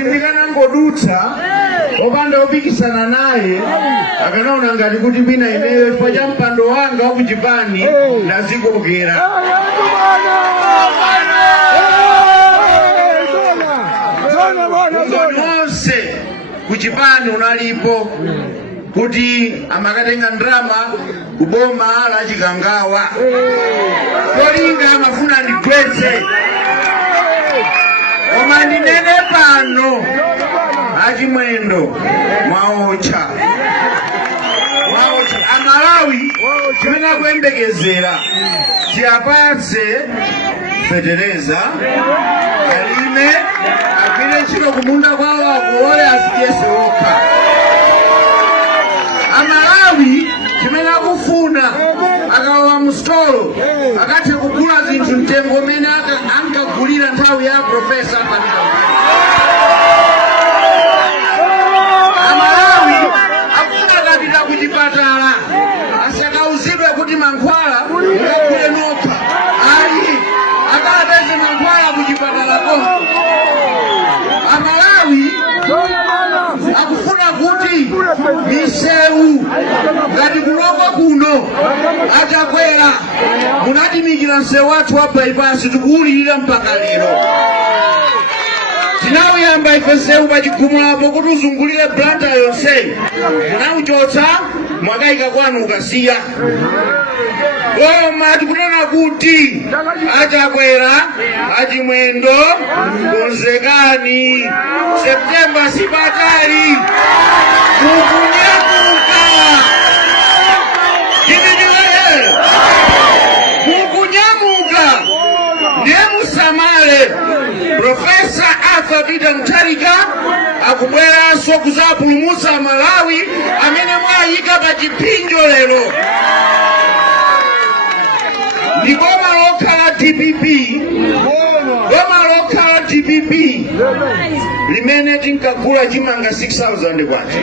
Ndikana ngodutsa opanda opikisana naye akanaona ngati kuti bwina ineyo chifukwa cha mpando wanga wa kuchipani ndazikokera. Nonse kuchipani unalipo kuti amakatenga ndrama kuboma la Chikangawa kolinga amafuna ndigwetse koma ndinene pano achimwendo mwaocha Amalawi chimene akuyembekezera tiyapatse fetereza alime apite ntchito kumunda kwawo akuole asiyese okha. Amalawi chimene akufuna akawa mustolo akathe kugula zinthu mtengo umene ankagulira nthawi ya Profesa Panika. Amalawi akufuna kapita kuchipatala asakauzidwe kuti mankhwala mukagule nokha, ayi akapeze mankhwala kuchipatala konko. Amalawi akufuna kuti misewu ngati kulongo kuno atakwera munatimikira msewu wathu wa bypass tikuwulirira mpaka lero. Tinawuyamba ife msewu pachigumulapo kuti uzungulire blanta yonseyi munawuchotsa mwakayika kwanu ukasiya. Koma tikunena kuti atakwera achimwendo konzekani, Septemba sipatali mukunyamuka. Mukunyamuka ndiye musamale. Profesa Arthur Peter Mutharika akubweranso kuzapulumutsa Malawi amene mwayika pa chipinjo lero. Ndi boma lokhala DPP limene tinkagula chimanga 6,000 kwacha.